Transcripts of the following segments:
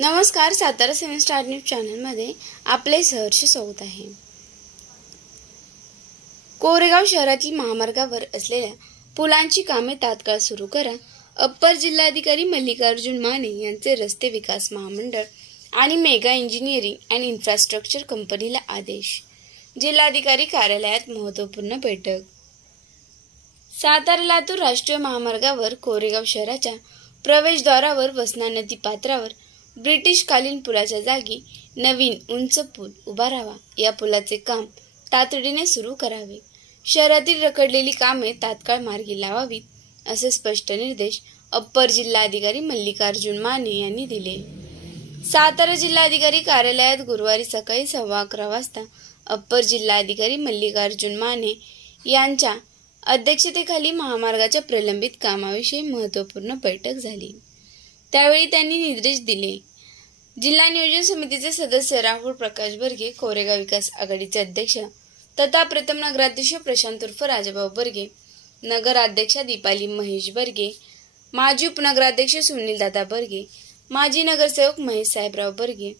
नमस्कार, Satara 7 star news चॅनलमध्ये आपले सहर्ष स्वागत आहे। कोरेगाव शहरातील महामार्गावर असलेल्या पुलांची कामे तात्काळ सुरू करा, अप्पर जिल्हाधिकारी मल्लिकार्जुन माने यांचे रस्ते विकास महामंडळ आणि मेगा इंजिनिअरिंग अँड इन्फ्रास्ट्रक्चर कंपनीला आदेश। जिल्हाधिकारी कार्यालयात महत्त्वपूर्ण बैठक। सातारा लातूर राष्ट्रीय महामार्गावर कोरेगाव शहराच्या प्रवेशद्वारावर वसना नदी पात्रावर ब्रिटिशकालीन पुलाच्या जागी नवीन उंच पूल उभारावा। या पुलाचे काम तातडीने सुरू करावे। शहरातील रखडलेली कामे तात्काळ मार्गी लावावीत, असे स्पष्ट निर्देश अप्पर जिल्हाधिकारी मल्लिकार्जुन माने यांनी दिले। सातारा जिल्हाधिकारी कार्यालयात गुरुवारी सकाळी 11:15 वाजता अप्पर जिल्हाधिकारी मल्लिकार्जुन माने यांच्या अध्यक्षतेखाली महामार्गाच्या प्रलंबित कामाविषयी महत्त्वपूर्ण बैठक झाली। त्यावेळी त्यांनी निर्देश दिले। जिल्हा नियोजन समितीचे सदस्य राहुल प्रकाश बर्गे, कोरेगाव विकास आघाडीचे अध्यक्ष तथा प्रथम नगराध्यक्ष प्रशांत उर्फ राजाभाऊ बर्गे, नगराध्यक्षा दीपाली महेश बर्गे, माजी उपनगराध्यक्ष सुनील दादा बर्गे, माजी नगरसेवक महेश साहेबराव बर्गे,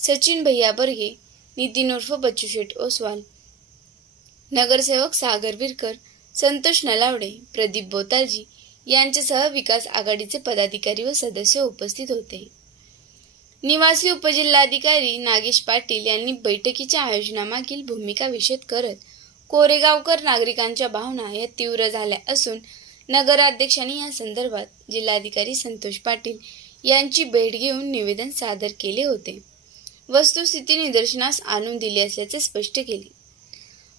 सचिन भैया बर्गे, नितीन उर्फ बच्चू शेठ ओसवाल, नगरसेवक सागर विरकर, संतोष नलावडे, प्रदीप बोतालजी यांच्यासह विकास आघाडीचे पदाधिकारी व सदस्य उपस्थित होते। निवासी उपजिल्हाधिकारी नागेश पाटील यांनी बैठकीच्या आयोजनामागील भूमिका विशद करत कोरेगावकर नागरिकांच्या भावना या तीव्र झाल्या असून नगराध्यक्षांनी या संदर्भात जिल्हाधिकारी संतोष पाटील यांची भेट घेऊन निवेदन सादर केले होते। वस्तुस्थिती निदर्शनास आणून दिली असल्याचे स्पष्ट केले।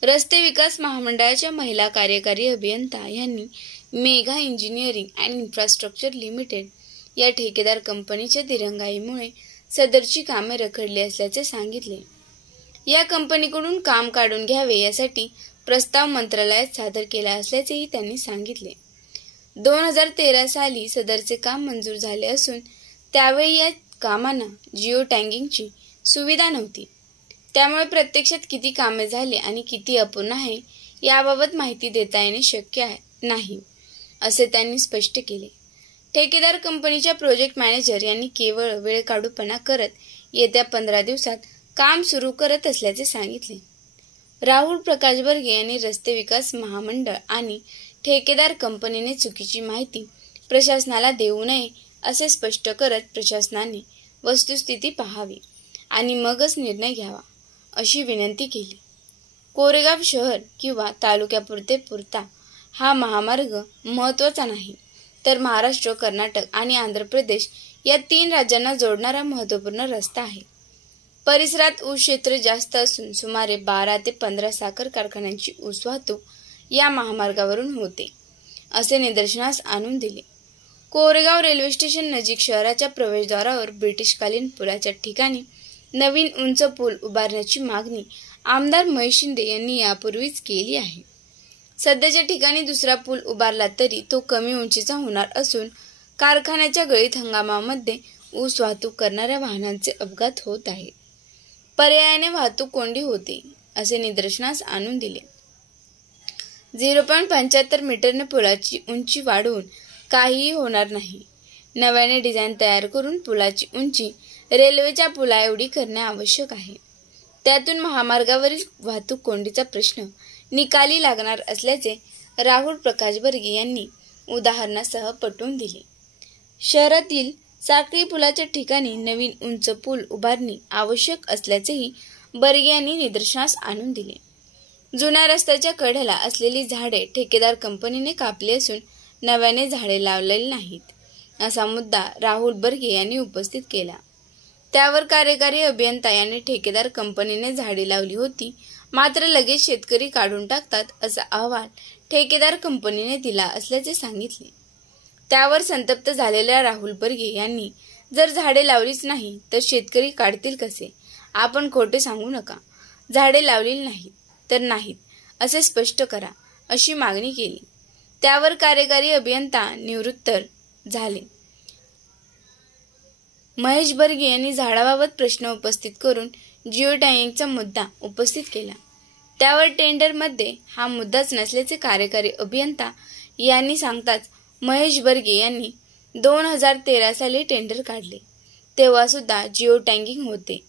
रस्ते विकास महामंडळाच्या महिला कार्यकारी अभियंता यांनी mega engineering and infrastructure limited या ठेकेदार कंपनीच्या दिरंगाईमुळे सदरची कामे रखडली असल्याचे सांगितले। या कंपनीकडून काम काढून घ्यावे यासाठी प्रस्ताव मंत्रालयात सादर केला असल्याचेही त्यांनी सांगितले। 2013 साली सदरचे काम मंजूर झाले असून त्यावेळी या कामांना जिओ टॅगिंगची सुविधा नव्हती। त्यामुळे प्रत्यक्षात किती कामे झाली आणि किती अपूर्ण आहे याबाबत माहिती देता येणे शक्य नाही, असे त्यांनी स्पष्ट केले। ठेकेदार कंपनीच्या प्रोजेक्ट मॅनेजर यांनी केवळ वेळकाढूपणा करत येत्या 15 दिवसात काम सुरू करत असल्याचे सांगितले। राहुल प्रकाश बर्गे यांनी रस्ते विकास महामंडळ आणि ठेकेदार कंपनीने चुकीची माहिती प्रशासनाला देऊ नये असे स्पष्ट करत प्रशासनाने वस्तुस्थिती पाहावी आणि मगच निर्णय घ्यावा, अशी विनंती केली। कोरेगाव शहर किंवा तालुक्यापुरते पुरता हा महामार्ग महत्त्वाचा नाही, तर महाराष्ट्र, कर्नाटक आणि आंध्र प्रदेश या 3 राज्यांना जोडणारा महत्त्वपूर्ण रस्ता आहे। परिसरात ऊस क्षेत्र जास्त असून सुमारे 12 ते 15 साखर कारखान्यांची ऊस वाहतूक या महामार्गावरून होते, असे निदर्शनास आणून दिले। कोरेगाव रेल्वे स्टेशन नजीक शहराच्या प्रवेशद्वारावर ब्रिटिशकालीन पुलाच्या ठिकाणी नवीन उंच पूल उभारण्याची मागणी आमदार महेश शिंदे यांनी यापूर्वीच केली आहे। सध्याच्या ठिकाणी दुसरा पूल उभारला तरी तो कमी उंचीचा होणार असून कारखान्याच्या गळीत हंगामामध्ये ऊस वाहतूक करणाऱ्या वाहनांचे अपघात होत आहेत। पर्यायाने वाहतूक कोंडी होते, असे निदर्शनास आणून दिले। 0.75 मीटरने पुलाची उंची वाढवून काहीही होणार नाही। नव्याने डिझाईन तयार करून पुलाची उंची रेल्वेच्या पुला एवढी करणे आवश्यक आहे। त्यातून महामार्गावरील वाहतूक कोंडीचा प्रश्न निकाली लागणार असल्याचे राहुल प्रकाश बर्गे यांनी उदाहरणासह पटवून दिले। शहरातील साखळी पुलाच्या ठिकाणी नवीन उंच पूल उभारणे आवश्यक असल्याचेही बर्गे यांनी निदर्शनास आणून दिले। जुन्या रस्त्याच्या कडेला असलेली झाडे ठेकेदार कंपनीने कापली असून नव्याने झाडे लावलेली नाहीत, असा मुद्दा राहुल बर्गे यांनी उपस्थित केला। त्यावर कार्यकारी अभियंता यांनी ठेकेदार कंपनीने झाडे लावली होती, मात्र लगेच शेतकरी काढून टाकतात, असा अहवाल ठेकेदार कंपनीने दिला असल्याचे सांगितले। त्यावर संतप्त झालेल्या राहुल बर्गे यांनी जर झाडे लावलीच नाही तर शेतकरी काढतील कसे? आपण खोटे सांगू नका, झाडे लावलेली नाहीत तर नाहीत असे स्पष्ट करा, अशी मागणी केली। त्यावर कार्यकारी अभियंता निवृत्त झाले। महेश बर्गे यांनी झाडाबाबत प्रश्न उपस्थित करून जिओ टॅगिंगचा मुद्दा उपस्थित केला। त्यावर टेंडरमध्ये हा मुद्दाच नसल्याचे कार्यकारी अभियंता यांनी सांगताच महेश बर्गे यांनी 2013 साली टेंडर काढले। तेव्हा सुद्धा जिओ टॅगिंग होते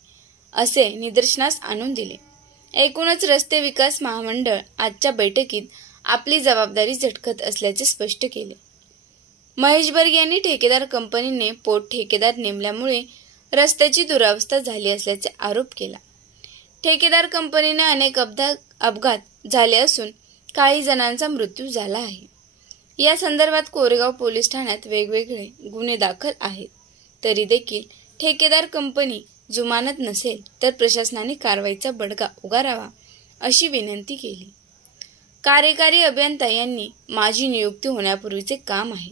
असे निदर्शनास आणून दिले. एकूणच रस्ते विकास महामंडळ आजच्या बैठकीत आपली जबाबदारी झटकत असल्याचे स्पष्ट केले. महेश बर्गे यांनी ठेकेदार कंपनीने पोट ठेकेदार नेमल्यामुळे रस्त्याची दुरावस्था झाली असल्याचे आरोप केला. ठेकेदार कंपनीने अनेक अपघात झाले असून काही जणांचा मृत्यू झाला आहे. या संदर्भात कोरेगाव पोलीस ठाण्यात वेगवेगळे गुन्हे दाखल आहेत. तरी देखील ठेकेदार कंपनी जुमानत नसेल तर प्रशासनाने कारवाईचा बडगा उगारावा अशी विनंती केली. कार्यकारी अभियंता यांनी माझी नियुक्ती होण्यापूर्वीचे काम आहे.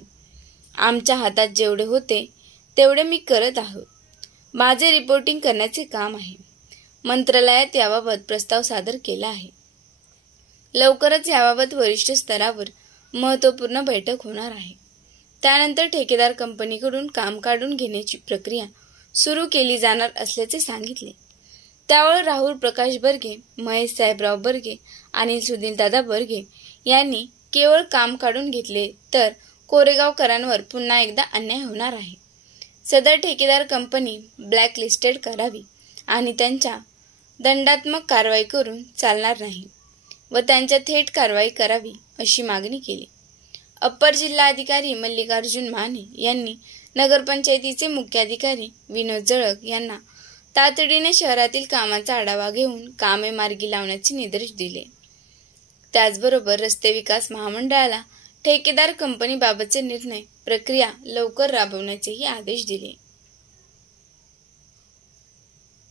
आमच्या हातात जेवढे होते तेवढे मी करत आहोत. माझे रिपोर्टिंग करण्याचे काम आहे. मंत्रालयात याबाबत प्रस्ताव सादर केला आहे. लवकरच याबाबत वरिष्ठ स्तरावर महत्त्वपूर्ण बैठक होणार आहे. त्यानंतर ठेकेदार कंपनीकडून काम काढून घेण्याची प्रक्रिया सुरू केली जाणार असल्याचे सांगितले. त्यावेळी राहुल प्रकाश बर्गे, महेश साहेबराव बर्गे आणि सुनीलदादा बर्गे यांनी केवळ काम काढून घेतले तर कोरेगावकरांवर पुन्हा एकदा अन्याय होणार आहे. सदर ठेकेदार कंपनी ब्लॅकलिस्टेड करावी आणि त्यांच्या दंडात्मक कारवाई करून चालणार नाही व त्यांच्या थेट कारवाई करावी अशी मागणी केली. अप्पर जिल्हाधिकारी मल्लिकार्जुन माने यांनी नगरपंचायतीचे मुख्याधिकारी विनोद जळक यांना तातडीने शहरातील कामाचा आढावा घेऊन कामे मार्गी लावण्याचे निर्देश दिले. त्याचबरोबर रस्ते विकास महामंडळाला ठेकेदार कंपनीबाबतचे निर्णय प्रक्रिया लवकर राबवण्याचेही आदेश दिले.